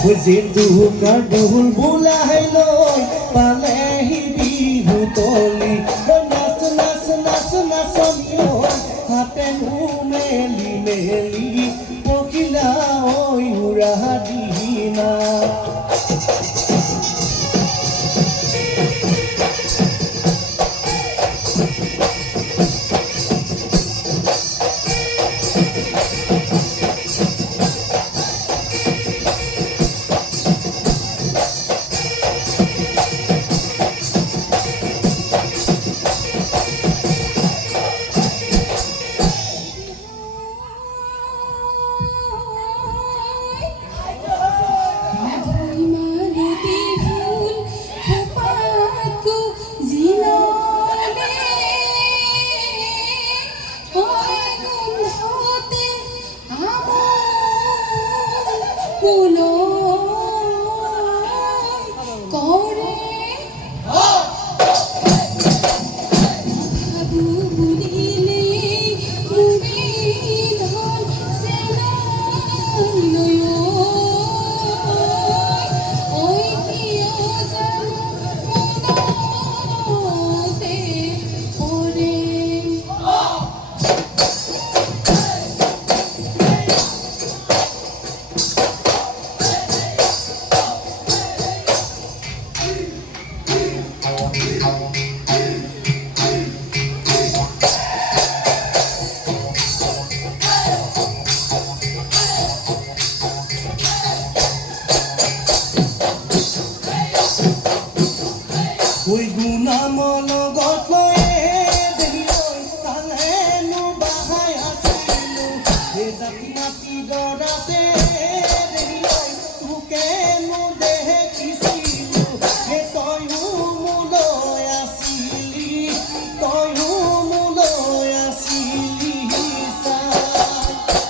Zindukan bulbulay loy Palehi bihu toli Nas nas nas nas yoy Haten umeli meli Pokila oy urahadina Oi guna mono gotloe dehiloi talenu bahai asilu Hedati mati dorate dehiloi tukenu dehe kisilu He toi humuloi asili toi humuloi asili sai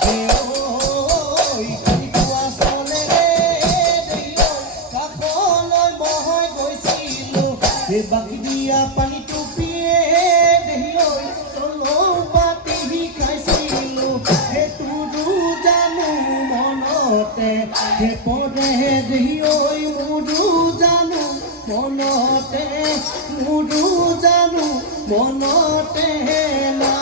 He oi kaniku asole dehiloi kakoloi bohoi goisilu He baki dia pani tupie dehiloi solo pati hi kaisilu He tudu janu monote He pode dehiloi mudu janu monote Mudu janu monote na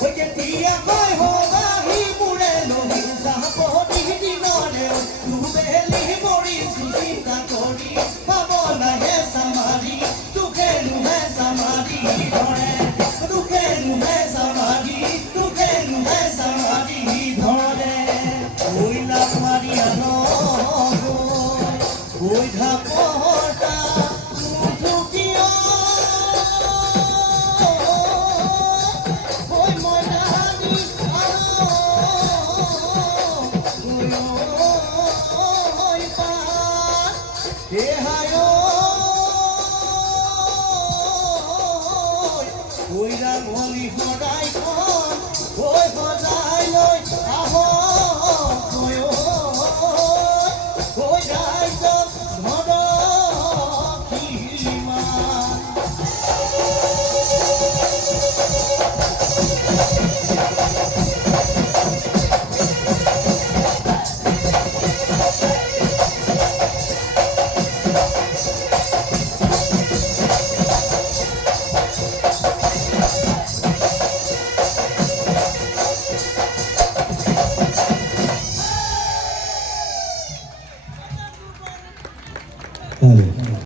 ঐ কেতিয়াকৈ হবাহি মোৰে নহি চাপতি দিনৰে দুবেলি মৰিছো চিন্তা কৰি পাব নাহে চামাৰি দুখে নুহে চামাৰি ধৰে দুখে নুহে চামাৰি দুখে নুহে চামাৰি ধৰে ঐ লাভ মাৰি আনো ঐ ঢাপটা মুঠুকিয় ঐ মইনানি আনো ঐ পাত দেহায় ঐ ৰাঙলী সদায় ঐ সজাই লৈ আহ